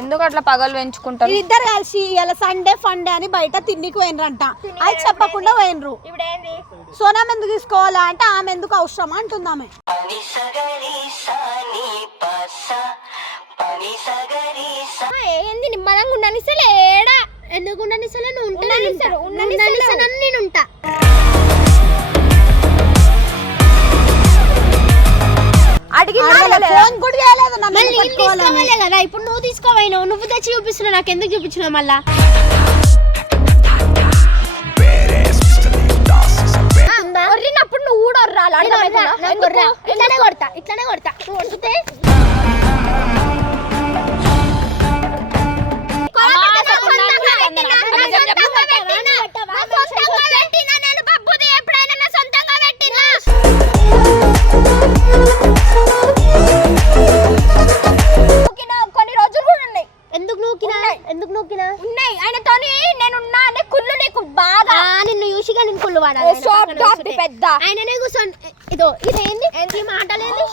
ఎందుకు అట్లా పగలు పెంచుకుంటారు? ఇద్దరు కలిసి ఇలా సండే ఫండే అని బయట తిండికి పోయినరంట. అది చెప్పకుండా పోయినరు. సోనాం ఎందుకు తీసుకోవాలా అంటే ఆమె ఎందుకు అవసరం అంటుంది ఆమె. ఏంది నిమ్మలంగా ఉండనిస్తలే? ఏడా? ఎందుకు ఉండనిస్తలే? నువ్వు ఉండనిస్తాను నేను ఉంటా. ఫోన్ కూడా చేయలేదు నన్ను మళ్ళీ ఎందుకు నేను పట్టుకోవాలని. తీసుకోవాలే కదా ఇప్పుడు నువ్వు తీసుకోవాయినావు నువ్వు తెచ్చి చూపిస్తున్నావు నాకు ఎందుకు చూపించినావు మళ్ళా ఒర్రినప్పుడు నువ్వు కూడా ఒర్రాలి అర్థమవుతుందా? ఎందుకు? ఇట్లానే కొడతా ఇట్లానే కొడతా నువ్వు కొడితే పెద్ద. ఆయననే కూర్చోండి ఇదో ఇదేంది ఈ మాటలేంది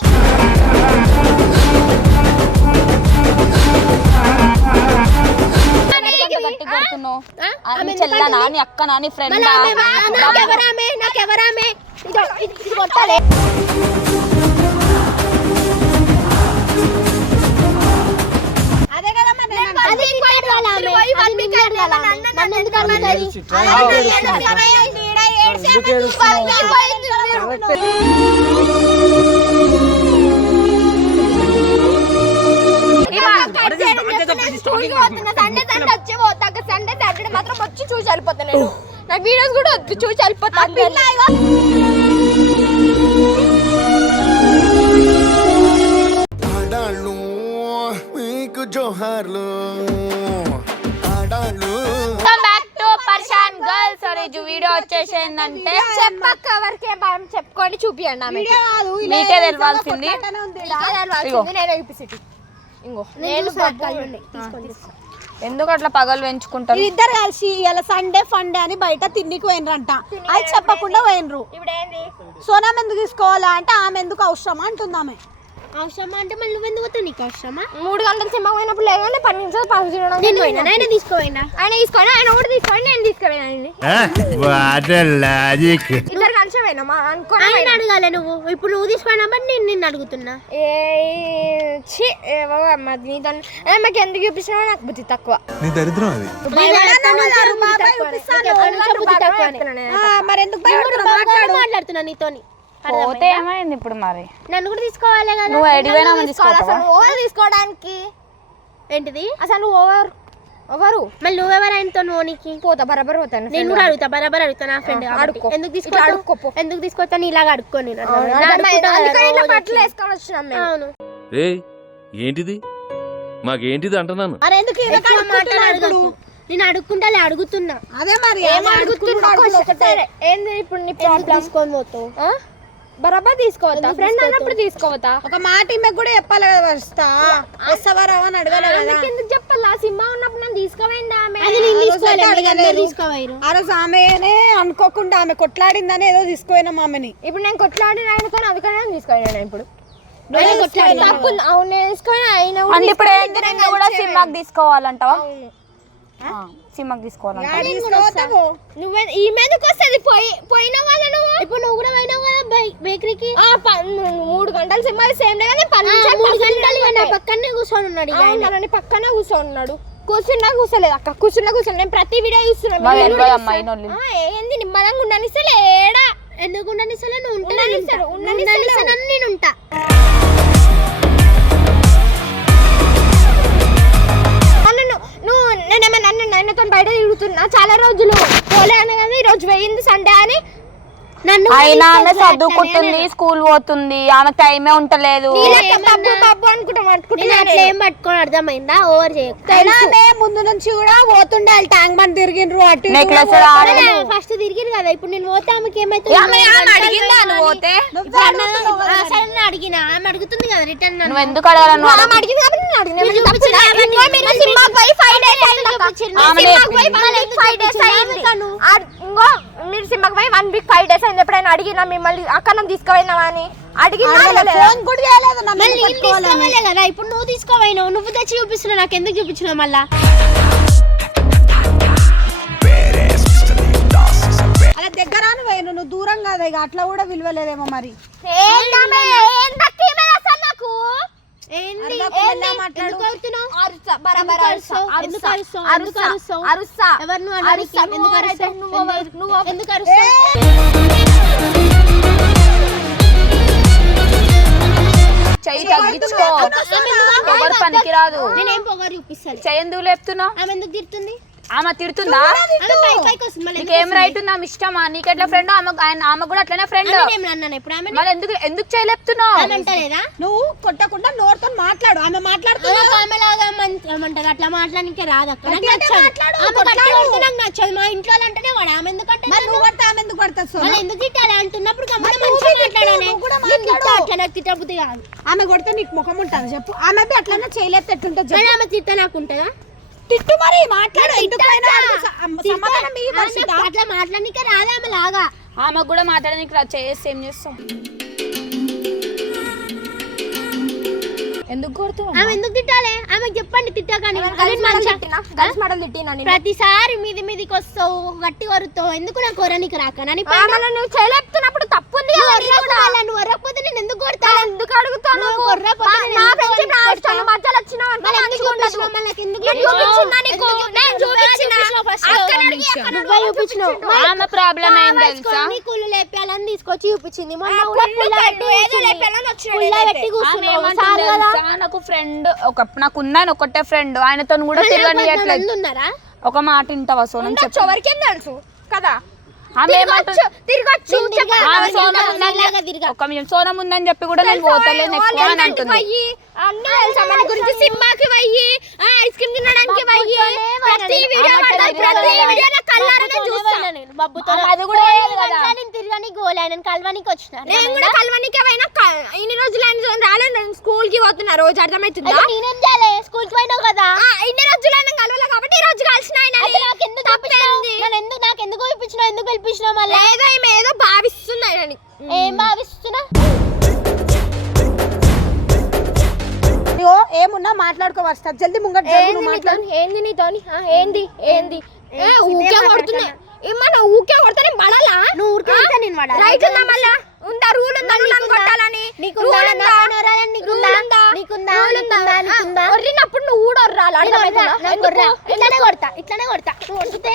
గట్టి కొడుతున్నావు ఆమె చెల్లనా? నీ అక్కనా నీ ఫ్రెండ్ నాకెవరామె నాకెవరామె ఇదో ఇది కొట్టాలి అదే కదా. అది ఇంకో. నన్ను ఎందుకు అడుగుతాయి? సండే వచ్చి సాటర్డే మాత్రం వచ్చి చూసి వెళ్ళిపోతా నాకు వీడియోస్ కూడా వద్దు చూసి వెళ్ళిపోతా మీకు జోహార్లు వీడియో వచ్చేసి ఏంటంటే చెప్పక్క ఎవరికి భయం చెప్పుకొని చూపియండి ఆమె ఇలా తెలవాల్సింది. నేను చూపిస్తుంది నేను ఎందుకు అట్లా పగలు పెంచుకుంటారు? ఇద్దరు కలిసి ఇలా సండే ఫండే అని బయట తిండికి పోయినరంట. అది చెప్పకుండా పోయినరు. సోనాం ఎందుకు తీసుకోవాలా అంటే ఆమె ఎందుకు అవసరం అంటుంది ఆమె. అవసరమా అంటే మళ్ళీ నువ్వు ఎందుకు? నీకు అవసరమా? మూడు గంటల సినిమా పోయినప్పుడు లేదంటే పది నిమిషాలు పాస్ చేయడం నేను పోయినా? ఆయన తీసుకోపోయినా? ఆయన తీసుకొని ఆయన కూడా తీసుకొని నేను తీసుకుపోయినా వాట్ లాజిక్. ఇద్దరు కలిసి పోయినామా అనుకోని ఆయన అడగాలి నువ్వు. ఇప్పుడు నువ్వు తీసుకున్నా బట్టి నేను నిన్ను అడుగుతున్నా. ఏ ఛీ, ఏవో అమ్మ నీ దాన్ని ఆమెకి ఎందుకు చూపించినా నాకు బుద్ధి తక్కువ. నీ దరిద్రం అది. మరి ఎందుకు మాట్లాడుతున్నా నీతోని. పోతే ఏమైంది ఇప్పుడు మరి? నన్ను కూడా తీసుకోవాలి కదా. నువ్వు ఎడిపోయినా తీసుకోవాలి. ఓవర్ తీసుకోవడానికి? ఏంటిది? అసలు నువ్వు ఓవర్ ఎవరు? మళ్ళీ నువ్వెవరు ఆయనతో నువ్వునికి పోతా బరాబర్ పోతాను నేను కూడా అడుగుతా బరాబర్ అడుగుతా నా ఫ్రెండ్ అడుక్కో. ఎందుకు ఇట్లా అడుక్కో పో. తీసుకో ఎందుకు తీసుకోవచ్చా నీ ఇలాగ అడుక్కో నేను బట్టలు. వేసుకొని వచ్చినాం అవును. రే ఏంటిది? మాకేంటిది అంటున్నాను? మరి ఎందుకు. ఇప్పుడు? నేను అడుక్కుంటా అడుగుతున్నా. అదే మరి ఏం. సరే, ఏంది ఇప్పుడు నీ ఎందుకు ప్రాబ్లం తీసుకొని పోతావు? బరాబర్ తీసుకోవద్దా? ఫ్రెండ్ అన్నప్పుడు తీసుకోవద్దా? ఒక మాట ఈమె కూడా చెప్పాలి కదా వస్తా వస్తావా రావా అని అడగాలి కదా. ఆమెకి ఎందుకు చెప్పాలా? సినిమా ఉన్నప్పుడు నేను తీసుకుపోయిందా ఆమె? అది నేను ఆ రోజు తీసుకోవాలి అందరూ. తీసుకోవాలి ఆ రోజు ఆమెనే అనుకోకుండా ఆమె కొట్లాడిందని ఏదో తీసుకుపోయినాం ఆమెని. ఇప్పుడు నేను కొట్లాడిన అందుకనే తీసుకోవాలి ఇప్పుడు. తప్పు అవును అంటే ఇప్పుడు నిన్ను కూడా సినిమాకి తీసుకోవాలంటావా? యాడ తీసుకుపోతావు? నువ్వే ఈ మీదకి వస్తుంది. పోయి పోయినావు కదా నువ్వు? ఇప్పుడు నువ్వు కూడా పోయినావు కదా బేకరీకి? మూడు గంటల సినిమా సేమ్ డే కానీ మూడు గంటలు. పక్కనే కూర్చొని ఉన్నాడు ఆయన. పక్కనే కూర్చోన్నాడు. కూర్చున్నా కూర్చోలేదు అక్క కూర్చున్నా కూర్చోలేదు. నేను ప్రతి వీడియో చూస్తున్నాను ఏంది నిమ్మలంగా ఉండనిస్తలే ఏడా ఎందుకు ఉండనిస్తలే నువ్వు ఉంటే ఉండనిస్తాడు, నేను ఉంటా. నేను నన్ను నన్నతో బయట తిరుగుతున్నా? చాలా రోజులు పోలే అని కదా ఈ రోజు పోయింది సండే అని నన్ను అయినా ఆమె చదువుకుంటుంది స్కూల్ పోతుంది ఆమె టైమే ఉంటలేదు. ఏం పట్టుకొని అర్థమైందా? ఓవర్ ముందు నుంచి కూడా పోతుండే వాళ్ళు ట్యాంక్ బండ్ తిరిగిండ్రు అటు నెక్లెస్ ఫస్ట్ తిరిగిరు కదా ఇప్పుడు నేను పోతే ఆమెకి ఏమైతే అడిగినా. ఆమె అడుగుతుంది కదా రిటర్న్ నువ్వు ఎందుకు అడగాలి నువ్వు అడగ- అడిగింది కాబట్టి నేను అడిగిన. మీరు సినిమాకి పోయి వన్ వీక్ ఫైవ్ డేస్ అయింది ఎప్పుడైనా అడిగినా మిమ్మల్ని అక్క నన్ను తీసుకుపోయినావా అని? ఫోన్ కూడా చేయలేదు నన్ను మళ్ళీ ఎందుకు నేను పట్టుకోవాలని. తీసుకోవాలే కదా? ఇప్పుడు నువ్వు తీసుకోవాయినావు నువ్వు తెచ్చి చూపిస్తున్నావు నాకు ఎందుకు చూపించినావు మళ్ళా? అలా దగ్గర నువ్వు దూరం కాదు ఇక అట్లా కూడా విలువలేదేమో మరి. ఏందమ్మే? ఏం చెయ్యి తగ్గించుకో. పనికిరాదు. నేనేం పొగరు చూపిస్తాను చెయ్యి ఎందుకు లేపుతున్నావు? ఆమె ఎందుకు తిడుతుంది? ఆమె తిడుతుందా? నీకేం? రైట్ ఉంది ఆమె ఇష్టమా నీకెట్లా ఫ్రెండ్ ఆమె ఆయన ఆమె కూడా అట్లనే ఫ్రెండ్ మరి ఎందుకు ఎందుకు చేయలేపుతున్నావు? నువ్వు కొట్టకుండా నోరుతో మాట్లాడు. ఆమె మాట్లాడుతున్నా ఆమె ఏమంటారు? అట్లా మాట్లాడడానికి రాదు అక్క. నాకు నచ్చదు. మా ఇంట్లో అంటేనే వాడు ఆమె ఎందుకంటే మరి నువ్వు పడితే ఆమె ఎందుకు? వాళ్ళు ఎందుకు తిట్టాలి? అంటున్నప్పుడు. అట్లా నాకు తిట్టబుద్ధి కాదు. ఆమె కొడితే నీకు ముఖం ఉంటుంది చెప్పు. ఆమె అట్లనే చేయలేదు చెప్పు. ఆమె తిట్ట నాకు ఉంటుందా? తిట్టు మరి మాట్లాడు ఆమె అట్లా మాట్లాడనికే రాదు ఆమె లాగా? ఆమె కూడా మాట్లాడడానికి రా చేస్తే ఏం చేస్తాం? ఎందుకు కొడుతావు ఆమె ఎందుకు తిట్టాలి? ఆమెకు చెప్పండి తిట్టాకని మాటలు తిట్టినా? ప్రతిసారి మీది మీదికి వస్తావు గట్టి కొరుతావు ఎందుకు నాకు కొరనికి రాక? నన్ను ఆ, నేను ఎందుకు కొడతా మళ్ళీ ఎందుకు అడుగుతావు నువ్వు నువ్వు? కొర్రపోతే మా- నేను నా ఎందుకు ఫ్రెండ్షిప్ నా కొడతా? ఇష్టం మధ్యలో వచ్చినావు అనుకో, మళ్ళీ ఎందుకు మంచిగా ఉండదు. చూపించినావు? మళ్ళీ నాకు? ఎందుకు నేను చూపించినావు? చూపించినా? నువ్వే చూపించినావు. ఆమె ప్రాబ్లం ఏం తెలుసా? కావాల్సుకొని కుళ్ళు లేపాలని తీసుకొచ్చి చూపించింది. మొన్న పెట్టి కూర్చున్నావు నాకు ఫ్రెండ్ ఒక నాకు ఉన్నాను ఒకటే ఫ్రెండ్ ఆయనతో కూడా తిరగనియట్లేదు. ఒక మాట వింటావా సోనం చెప్పు. ఎవరికేం తెలుసు? కదా? సోనం ఉందని చెప్పి. కూడా నేను అని అంటుంది. పోయి అన్ని తెలుసా మన గురించి సినిమాకి పోయి ఐస్ క్రీమ్ తినడానికి పోయి ప్రతి వీడియో పడతాయి, ప్రతి వీడియో నా కళ్ళారనే చూస్తా. బబ్బుతో ఆమె అది కూడా వేయదు కదా. నేను తిరగనికి గోలే కలవనికి వచ్చిన నేను కూడా కలవనికే పోయినా ఇన్ని రోజులు అయిన రాలేదు నేను స్కూల్కి పోతున్నా రోజు అర్థమవుతుందా నేనేం చేయాలి? స్కూల్కి పోయినావు కదా? ఇన్ని రోజులు అయినా కలవలే కాబట్టి ఈ రోజు కలిసిన ఆయన నాకు ఎందుకు ఎందుకు నాకు ఎందుకు పిలిపించినావు? ఎందుకు పిలిపించినావు మళ్ళీ? ఏదో భావిస్తుంది ఆయనని ఏం భావిస్తున్నా? ఏమున్నా మాట్లాడుకోవచ్చు జల్దీ ముంగట్ జరుగు నువ్వు మాట్లాడు. ఏంది నీతోని ఏంది? ఏంది? ఏ ఊకే కొడుతున్నా. ఏమన్నా ఊకే కొడితే నువ్వు ఊరికే నేను వాడాలా? రైట్ ఉందా మళ్ళా? ఉందా? రూల్ ఉందా? నన్ను కొట్టాలని? నీకుందా? Rule నా పైన ఒర్రాలని నీకుందా? Rule ఉందా? Rule ఉందా? నీకుందా? ఆ, నీకుందా? ఒర్రినప్పుడు నువ్వు నాకు ఎందుకు? కొడతా. ఇట్లానే? కొడతా ఇట్లానే కొడతా. నువ్వు కొడితే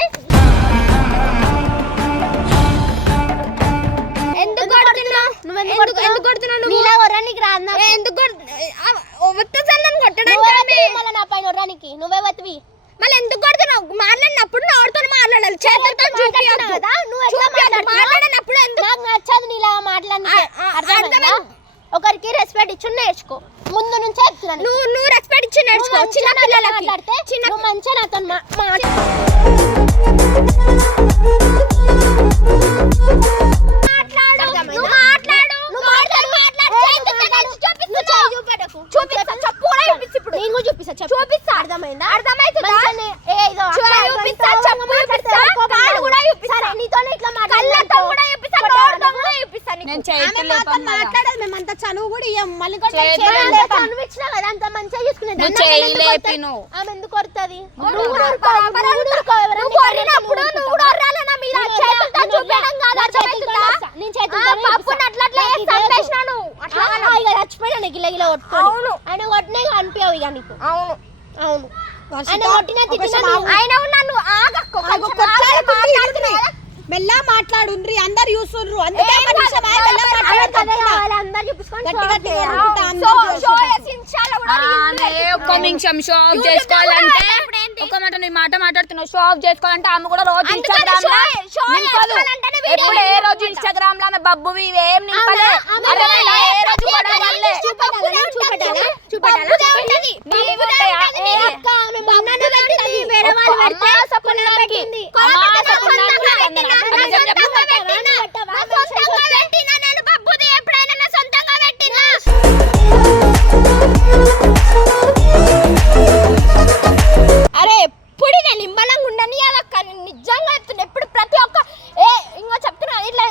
ఎందుకు కొడుతున్నావు? నువ్వు ఎందుకు ఎందుకు కొడుతున్నావు? నువ్వు? ఒర్రానికి రాదు నాకు. ఎందుకు ఒత్తసారి నన్ను కొట్టడానికి మళ్ళా నా పైన ఒర్రానికి. నువ్వే వత్తివి మళ్ళీ ఎందుకు కొడుతున్నావు? మాట్లాడినప్పుడు నోటితో మాట్లాడాలి. చేతులతో చూపియద్దు. కదా? నువ్వు ఎట్లా? మాట్లాడినప్పుడు ఎందుకు నాకు నచ్చదు నీలా అర్థమైంది. ఒకరికి రెస్పెక్ట్ ఇచ్చి నేర్చుకో. ముందు నుంచే చెప్తున్నాను నువ్వు నువ్వు రెస్పెక్ట్ ఇచ్చి నేర్చుకో. చిన్న పిల్లలకి. మాట్లాడితే చిన్న మంచిగా నాతో మా- చూపిస్తా చెప్పు కూడా చూపిస్తా ఇప్పుడు నేను కూడా చూపిస్తా చెప్పు. చూపిస్తా అర్థమైందా ఇదో చూపిస్తా, చెప్పు చూపిస్తా, కాళ్ళు. కూడా చూపిస్తా. నీతోనే ఇట్లా కూడా చూపిస్తా కూడా. నేను. మాట్లాడదు మేమంత చనువు కూడా ఇయ్యం. మళ్ళీ చేతులు కదా అంత మంచిగా చూసుకునేది నువ్వు అన్న చేయి ఎందుకు కొడతాది? ఆమె ఎందుకు కొడుతుంది? నువ్వు కూడా ఊరుకో, ఎవరైనా నువ్వు కొట్టినప్పుడు నువ్వు కూడా ఒర్రాలి నా మీద. చేతులతో చూపించడం కాదు, అర్థమవుతుందా? ఆ, పప్పుని అట్లా అట్లా చేసి చంపేసినాను. అట్లా కాదు. చచ్చిపోయినా నీకు ఇలా ఇలా కొట్టుకొని. అవును. ఆయన కొట్టినా ఇక అనిపించవు ఇక నీకు. అవును. అవును. వర్షిత, ఆయన కొట్టినా ఒక తిట్టినా నిమిషం ఆగు. నువ్వు- ఆయన నన్ను ఆగక్కు ఆగు, కొంచెం కొట్లాడుకుంటూ ఆగి. మెల్ల మాట్లాడుండ్రి అందరు చూస్తుండ్రు అందుకే ఒక నిమిషం ఆగు, మెల్ల గట్టి గట్టిగా అందరు చూస్తుండ్రు. ఆమె ఒక నిమిషం షో ఆఫ్ చేసుకోవాలంటే? ఒక మాట నీ మాట మాట్లాడుతున్నావు. షో ఆఫ్ చేసుకోవాలంటే ఆమె కూడా రోజు ఇన్స్టాగ్రామ్ ఎప్పుడు ఏ రోజు. ఇన్స్టాగ్రామ్లో ఆమె బబ్బువి ఇవేం నింపలే? ఏ రోజు కూడా ఎప్పుడు నేను నిమ్మలంగా ఉండని. అలా నిజంగా చెప్తున్నా ఎప్పుడు ప్రతి ఒక్క ఏ ఇంకో చెప్తున్నా ఇట్లా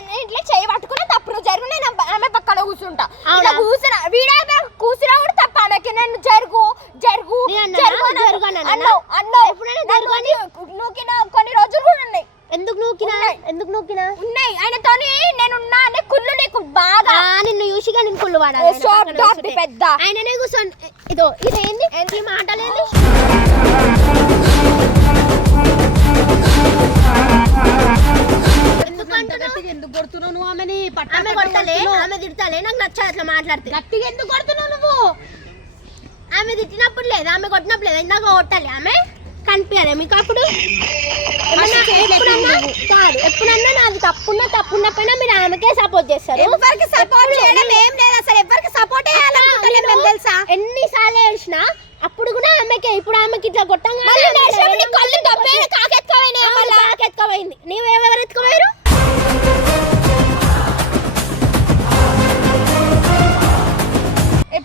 తిట్టినప్పుడు లేదు. ఆమె కొట్టినప్పుడు లేదు. ఇందాక కొట్టాలి. ఆమె కనిపించాలి మీకు అప్పుడు ఎప్పుడన్నా కాదు. ఎప్పుడన్నా నాది తప్పున్నా తప్పున్న పైన మీరు ఆమెకే సపోర్ట్ చేస్తారు. ఎవరికి సపోర్ట్ చేయడం ఏం లేదు అసలు. ఎవరికి సపోర్ట్ చేయాలనుకుంటలేదు మేము తెలుసా? ఎన్నిసార్లు ఏడ్చినా అప్పుడు కూడా ఆమెకే. ఇప్పుడు ఆమెకి ఇట్లా కొట్టంగా కాకెత్తుకోపోయింది నీవు ఎవరు ఎత్తుకోపోయారు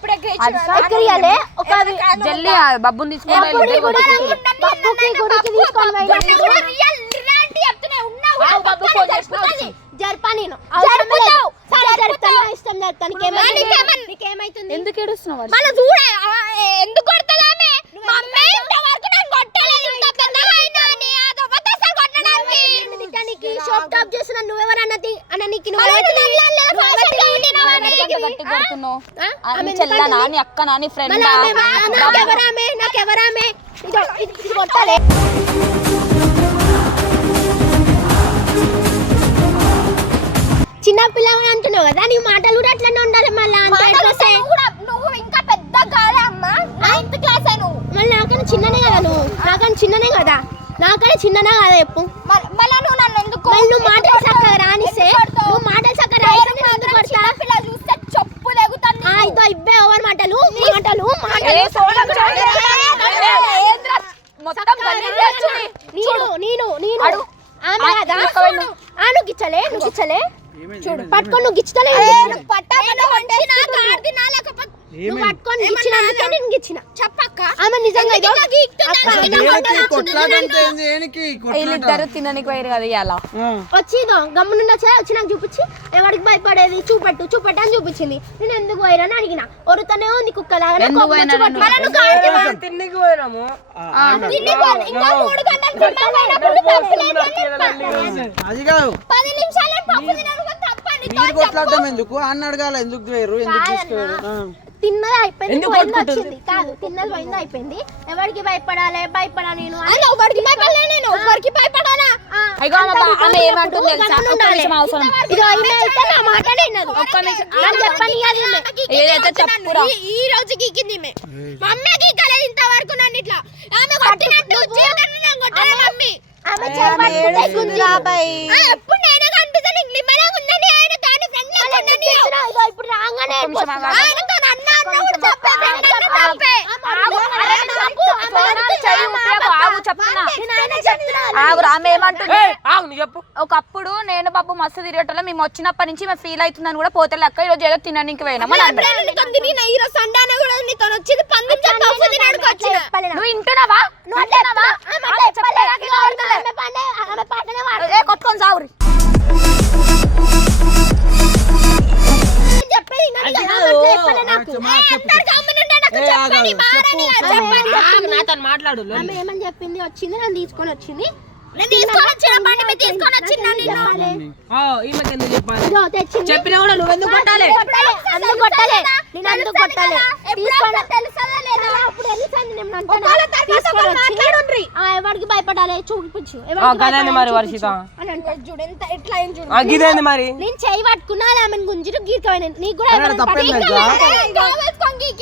ఎప్పుడు ఎక్కిరియాలే ఒక జల్లి ఆ బబ్బుని తీసుకొని ఎప్పుడు వెళ్ళి కూడా బబ్బుకి గుడికి తీసుకొని పోయి బాబు ఫోన్ చేసినా జరపా నేను జరుపుతావు. జరుపుతాను ఇష్టం జరుపుతాను నీకేమైతుంది నీకేమన్- నీకేమైతుంది ఎందుకు ఏడుస్తున్నావు మన చూడే ఆ, ఎందుకు కొడుతుంది ఆమె మమ్మీ ఇంతవరకు నన్ను కొట్టలేదు ఇంత పెద్దగా అయినా అని అదో అసలు కొట్టడానికి నీకు షాప్ టాప్ చేసిన నువ్వెవరన్నా అన్న నీకు నువ్వు అరే, ఎవరు నువ్వు నన్ను లేదా fashion గా ఉండినావా ఎందుకు నీకు? గట్టి కొడుతున్నావు ఆ? ఆ, ఆమె నీ ఎందుకు చెల్లనా అంటుంది? నీ అక్కనా నీ ఫ్రెండ్ చిన్న పిల్లగా అంటున్నావు కదా నీ మాటలు కూడా అట్లనే ఉండాలి మళ్ళీ. నువ్వు ఇంకా పెద్ద కాలే అమ్మా. నైన్త్ క్లాస్ నువ్వు. మళ్ళీ నాకన్నా చిన్ననే కదా నువ్వు. నాకన్నా చిన్ననే కదా. నాకన్నా చిన్ననే కదా చెప్పు. మళ్ళ- నువ్వు నన్ను ఎందుకు మళ్ళీ నువ్వు మాటలు చక్కగా రానిస్తే ఎందుకు కొడతావు? నువ్వు మాటలు చక్కగా రానిస్తే నేను ఎందుకు కొడతా? చిన్న పిల్ల చూస్తే చెప్పు లేగుతుంది ఆ, ఇదో ఇబ్బే ఓవర్ మాటలు. మొత్తం. నేను నేను నేను. అడు. ఆమె ఆ, కదా ఇంకా వెళ్ళు. ఆ నువ్వు గిచ్చలే నువ్వు గిచ్చలే. చూడు పట్టుకొని నువ్వు గిచ్చుతలే నువ్వు పట్టుకొని గిచ్చిన నేను గిచ్చిన. ఆమె నిజంగా? వీళ్ళిద్దరు తిననికి పోయారు కదా ఆ. వచ్చి ఇదో గమ్ము నుండి వచ్చి వచ్చి నాకు చూపించి ఎవరికి భయపడేది? చూపెట్టు చూపెట్టు అని చూపించింది. నేను ఎందుకు పోయిరని అడిగిన. ఒరుతనే ఉంది కుక్కలాగా. తిన్నికి పోయినాము. అది కాదు. పది నిమిషాలే మీరు కొట్లాడటం ఎందుకు? అన్న అడగాల ఎందుకు వేరు ఎందుకు తీసుకువేరు. తిన్నది అయిపోయింది. పోయింది? వచ్చింది. కాదు తిన్నది పోయింది అయిపోయింది. ఎవరికి భయపడాలి? భయపడా నేను ఎవరికి భయపడలే నేను. ఎవరికి భయపడాలా? అయ్యో ఆమె అంతా బా- ఆమె విఫలం ఏమంటుంది ఉన్నప్పుడు తెలుసా? గమ్మున ఒక్క ఉండాలి. నిమిషం అవసరం. ఇదిగో ఈమె అయితే నా మాటనే వినదు. ఒక్క నిమిషం. నాకు చెప్పని అది ఈమె. ఏదైతే చెప్పురా. ఈ- ఈ రోజు గీకింది ఈమె. మమ్మీ గీకలేదు ఇంతవరకు నన్ను ఇట్లా. ఆమె కొట్టినట్టు జీవితంలో నేను కొట్టలే మమ్మీ. ఆమె ఎప్పుడు నేనే నిమ్మలంగా చెప్పే నువ్వు ఒకప్పుడు నేను బాబు మస్తు తిరిగేటోళ్ళం. మేము వచ్చినప్పటి నుంచి మేము ఫీల్ అవుతుందని కూడా పోతే లెక్క ఈ రోజు ఏదో తినడానికి పోయినాం. అని అన్నారు. మాట్లాడు ఆమె ఏమని చెప్పింది? వచ్చింది నన్ను తీసుకొని వచ్చింది. చెప్పినా కూడా నువ్వెందుకు కొట్టాలి? ఎవరికి భయపడాలి? చూపించు. మరి వర్షిత. చూడు మరి. నేను చేయి పట్టుకున్నా ఆమెను గుంజిరు గీర్కమైన నీకు కూడా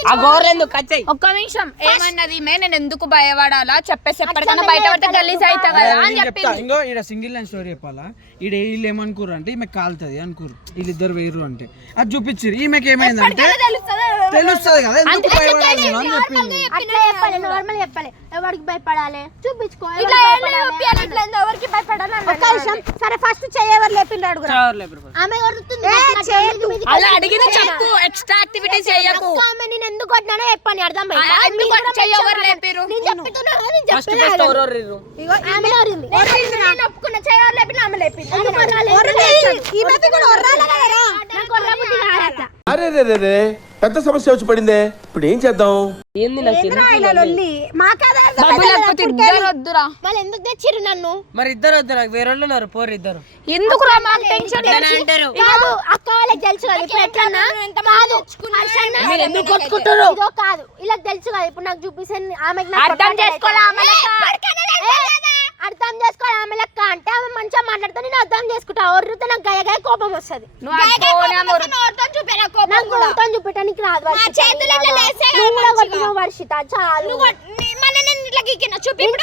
ఆ గోర్లు ఎందుకు కచ్చాయి ఒక్క నిమిషం. ఏమన్నది? మే నేను ఎందుకు భయపడాలా చెప్పేసి ఎప్పటికైనా బయట పడితే గలీజ్ అవుతా కదా అని చెప్పింది. ఇంకో సింగిల్ లైన్ స్టోరీ చెప్పాలా? ఈడ వీళ్ళు ఏమనుకోరు అంటే ఈమె కాలుతుంది అనుకోరు వీళ్ళిద్దరు వేరు అంటే. అది చూపించారు ఈమెకి ఏమైందంటే తెలుస్తుంది? కదా ఎందుకు భయపడాలి నేను అని చెప్పింది అట్లా చెప్పాలి నార్మల్ చెప్పాలి. ఎవరికి భయపడాలి? చూపించుకో ఎవరికి ఇట్లా ఇట్లా భయపడాలి సరే ఫస్ట్? లేపిండు. ఆమె కొడుతుంది. అలా అడిగిన కొట్టాను. చెప్పు ఎక్స్ట్రా యాక్టివిటీస్ చేయకు. ఆమె నేను ఎందుకు కొట్టినానో చెప్పని అర్థం ఎందుకు? నేను చెప్తున్నా నేను? ఆమె నేను ఒప్పుకున్న చేయాలి లేపిన ఆమె లేపింది. అరే రే రే రే పెద్ద సమస్య వచ్చి పడిందే. ఇప్పుడు ఏం చేద్దాం? ఏంది నాకు ఎందుకు వద్దురా. తెచ్చిర్రు నన్ను? మరి ఇద్దరు వద్దు నాకు వేరే వాళ్ళు ఉన్నారు పోరు ఇద్దరు. ఎందుకు రా మాకు టెన్షన్ అంటారు కాదు అక్క వాళ్ళకి తెలుసు కదా ఇప్పుడు ఎట్లన్నా కాదు హర్షన్న మీరు ఎందుకు కొట్టుకుంటారు ఇదో కాదు ఇలా తెలుసు కదా ఇప్పుడు నాకు ఆమెకి అర్థం చేసుకోవాలి? ఆమె అర్థం చేసుకోవాలి ఆమె లెక్క అంటే ఆమె మంచిగా మాట్లాడితే నేను అర్థం చేసుకుంటా. ఒర్రితే నాకు గయ గయ కోపం వస్తుంది. నాకు మొత్తం చూపెట్టడానికి రాదు వర్షిత. కొట్టినావు చాలు.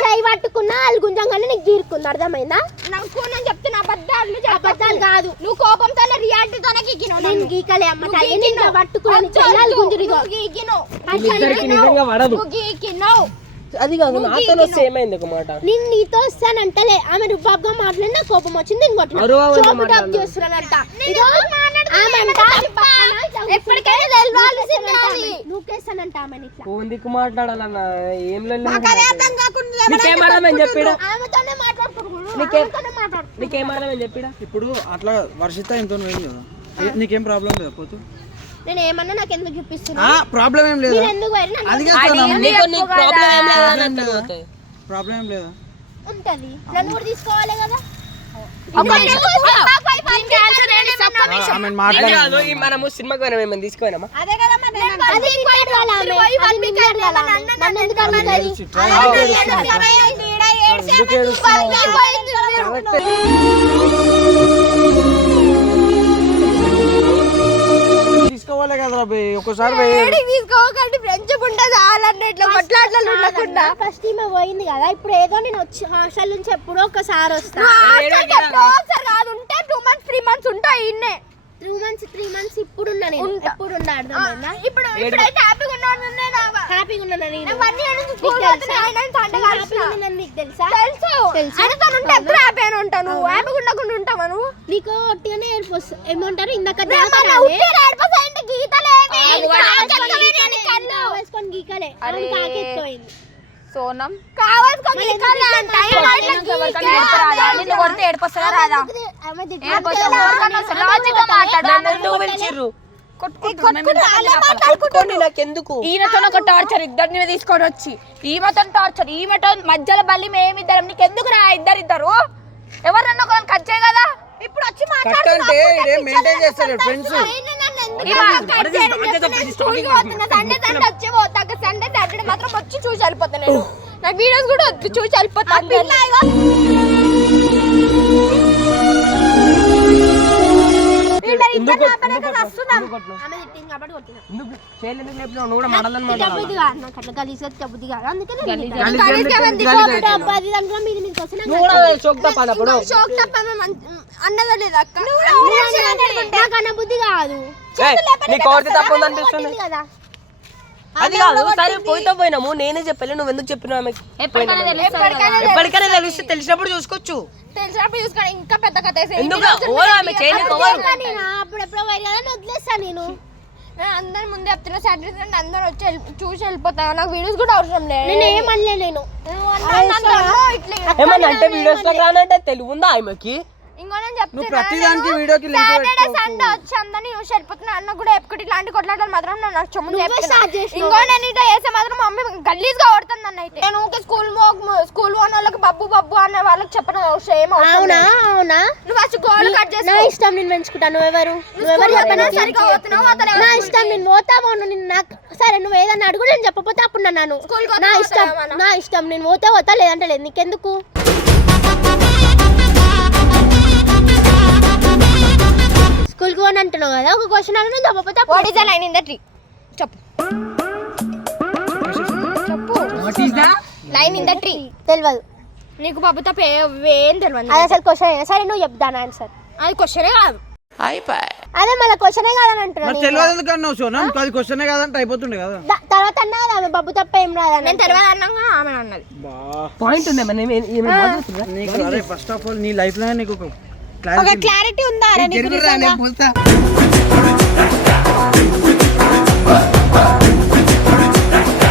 చేయి పట్టుకున్నా వాళ్ళు గుంజంగానే నీకు గీరుకుంది. అర్థమైందా? నాకు నేను చెప్తున్నా అబద్ధాలు అబద్ధాలు కాదు. నువ్వు కోపంతో రియాలిటీతోనే గీకినావు నేను గీకలే అమ్మ తల్లి నేను పట్టుకుని చెయ్యాలి గుంజురిగో ఇద్దరికి నిజంగా పడదు గీకినావు. అది కాదు నాతో వస్తే ఏమైంది ఒక మాట. నేను నీతో వస్తానంటలే. ఆమె రుబాబ్గా మాట్లాడినా కోపం వచ్చింది నేను కొట్టిన. చేస్తున్నానంట మాట్లాడాలన్నా? ఏం చెప్పిడా చెప్పిడా ఇప్పుడు అట్లా వర్షిత ఎంతో నీకేం ప్రాబ్లం లేదా పోతు నేను ఏమన్నా నాకు ఎందుకు చూపిస్తున్నా? ప్రాబ్లం ఏం లేదా. మీరు ఎందుకు పోయారు? నన్ను అది కాదు సోనా, నీకు నీకు ప్రాబ్లం ఏం లేదా అన్నట్టు పోతాయి. ప్రాబ్లం ఏం లేదా. ఉంటది. నన్ను కూడా తీసుకోవాలి కదా. ఆమె అది మాట్లాడి. కాదు ఈ మనము సినిమాకి పోయినా ఏమైనా తీసుకోయినామా అదే కదా మరి నేను అది ఇంకోటి వాళ్ళ ఆమె. అది నిన్ను అడగాల ఆమె. నన్ను ఎందుకు అడుగుతాయి? ఎందుకు ఏడుస్తున్నావు? తీసుకోవాలి కదా బే ఒకసారి తీసుకోకండి ఫ్రెండ్షిప్ ఉంటుంది వాళ్ళన్న ఇట్లా కొట్లాటలు ఉండకుండా. ఫస్ట్ ఈమె పోయింది కదా ఇప్పుడు ఏదో నేను వచ్చి హాస్టల్ నుంచి ఎప్పుడో ఒకసారి వస్తా. ఒకసారి కాదు ఉంటే టూ మంత్స్ త్రీ మంత్స్ ఉంటాయి ఇన్నే. టూ మంత్స్ త్రీ మంత్స్ ఇప్పుడు ఉన్నా నేను ఎప్పుడు ఉన్నా అర్థమైందా? ఇప్పుడు ఇప్పుడైతే హ్యాపీగా ఉన్నాను హ్యాపీగా ఉన్నాను నేను? వన్ ఇయర్ నుంచి స్కూల్ హ్యాపీగా ఉన్నాను నీకు తెలుసా? తెలుసు. తెలుసు? ఆయన ఉంటే ఎప్పుడు హ్యాపీ అని ఉంటాను హ్యాపీగా ఉండకుండా ఉంటావా నువ్వు? నీకు ఒట్టిగానే వస్తుంది ఏమంటారు? ఇందాక సోనం కావాల్సుకొని గీకాలి. అంట. ఎవరికైనా నిన్ను కొడితే రాదా? మాట్లాడు. నన్ను నాకెందుకు? ఈయనతో ఒక టార్చర్ ఇద్దరిని తీసుకొని వచ్చి. ఈమెతో టార్చర్ ఈమెతో మధ్యలో బల్లి మేమిద్దరం నీకు ఎందుకు రా ఇద్దరిద్దరు? ఎవరన్నా ఒకరిని కట్ చేయ కదా ఇప్పుడు వచ్చి ఇదేం మెయింటైన్ చేస్తారు ఫ్రెండ్స్ సండే సాటర్డే మాత్రం వచ్చి చూసి వెళ్ళిపోతా నేను. నాకు వీడియోస్ కూడా వద్దు చూసి వెళ్ళిపోతా అన్నదా లేదా అక్క బుద్ధి కాదు నీకు తప్పు ఉంది అనిపిస్తుంది కొట్టింది కదా అది కాదు సరే పోయితో పోయినాము. నేనే చెప్పలే నువ్వు ఎందుకు చెప్పినావు ఆమెకి ఎప్పటికైనా తెలుస్తుంది కదా. ఎప్పటికైనా తెలిస్తే తెలిసినప్పుడు చూసుకోవచ్చు. తెలిసినప్పుడు చూసుకోండి ఇంకా పెద్ద కథ. ఎందుకు ఓరు ఆమె చేయనీకి ఎవరు నేను. అందరి ముందే చెప్తున్నా సాటర్డే అందరు వచ్చి చూసి వెళ్ళిపోతా. నాకు వీడియోస్ కూడా అవసరం లేదు. నేను ఏమనలే నేను. ఏమన్నా అంటే వీడియోస్ రానంటే తెలుగు ఉందా ఆమెకి? ఇంకో నేను నువ్వు చెప్తున్నా ప్రతి దానికి వీడియోకి లింక్ సాటర్డే సండే వచ్చి అందరిని చూసి వెళ్ళిపోతున్నా అన్న కూడా ఎప్పుడు ఇలాంటి కొట్లాటలు మాత్రం నేను నాకు. చెమ్ము ఇంకో నేను ఇట్లా చేస్తే మాత్రం మమ్మీ గలీజ్గా కొడుతుంది నన్ను అయితే. నేను ఊకే స్కూల్ స్కూల్ పోని వాళ్ళకి బబ్బు బబ్బు అనే వాళ్ళకి చెప్పడం అవసరం ఏం అవునా? అవునా? నువ్వు వచ్చి గోల్ కట్ చేసి నా ఇష్టం నేను పెంచుకుంటా. నువ్వెవరు? నువ్వెవరు చెప్పినా? సరిగా పోతున్నావు నా ఇష్టం నేను పోతా పోను. నేను నాకు సరే నువ్వు ఏదన్నా అడుగు నేను చెప్పపోతే అప్పుడు నన్ను నా ఇష్టం నా ఇష్టం నేను పోతే పోతా లేదంటే లేదు. నీకెందుకు? అంటున్నావు కదా ఒక క్వశ్చన్ అడుగు చెప్పపోతే what is the line in the tree చెప్పు. చెప్పు. లైన్ ఇన్ ద ట్రీ తెలియదు నీకు బాబు తప్ప ఏం తెలియదు అది అసలు క్వశ్చన్ సరే నువ్వు చెప్తాను ఆన్సర్ అది క్వశ్చనే కాదు. అదే మళ్ళీ క్వశ్చనే కాదని మరి అంటున్నాను తెలియదు ఎందుకు అన్నావు సోనం? అది క్వశ్చనే కాదంటే అయిపోతుండే కదా. ద- తర్వాత అన్నా కదా ఆమె బాబు తప్ప ఏం రాదని నేను తెలియదు అన్నాగా ఆమె అన్నది. బా. పాయింట్ ఉంది ఫస్ట్ ఆఫ్ ఆల్ నీ లైఫ్లో నీకు ఒక క్లారిటీ ఉందా అరే నీకు నిజంగా?